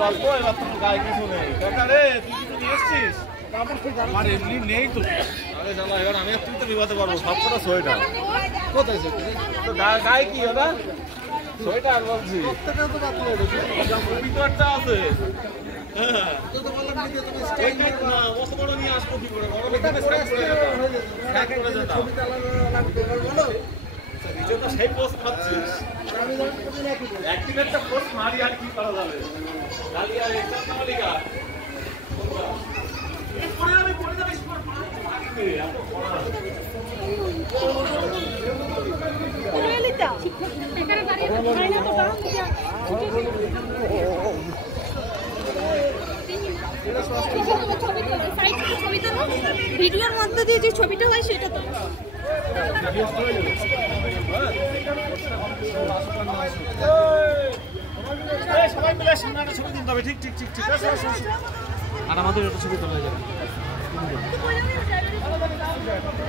অল্প এবার তোমার গায়ে কিছু নেই কাকা রে তুই কিছু নিয়ে এসছিস আমার এমনি নেই তো আরে জানা এবার আমি তুই তো বিবাদে পারবো সব কটা সোয়েটার কোথায় তো গায়ে কি ওটা সোয়েটার বলছি ভিতরটা আছে সেই পোস্ট খাচ্ছিস একটা পোস্ট মারি আর কি করা যাবে ভিডিওর মধ্যে দিয়ে যে ছবিটা হয় সেটা তো সবাই মিলে সামনে একটা ছবি দিতে হবে ঠিক ঠিক ঠিক ঠিক আছে আর আমাদের একটা ছবি তোলা যাবে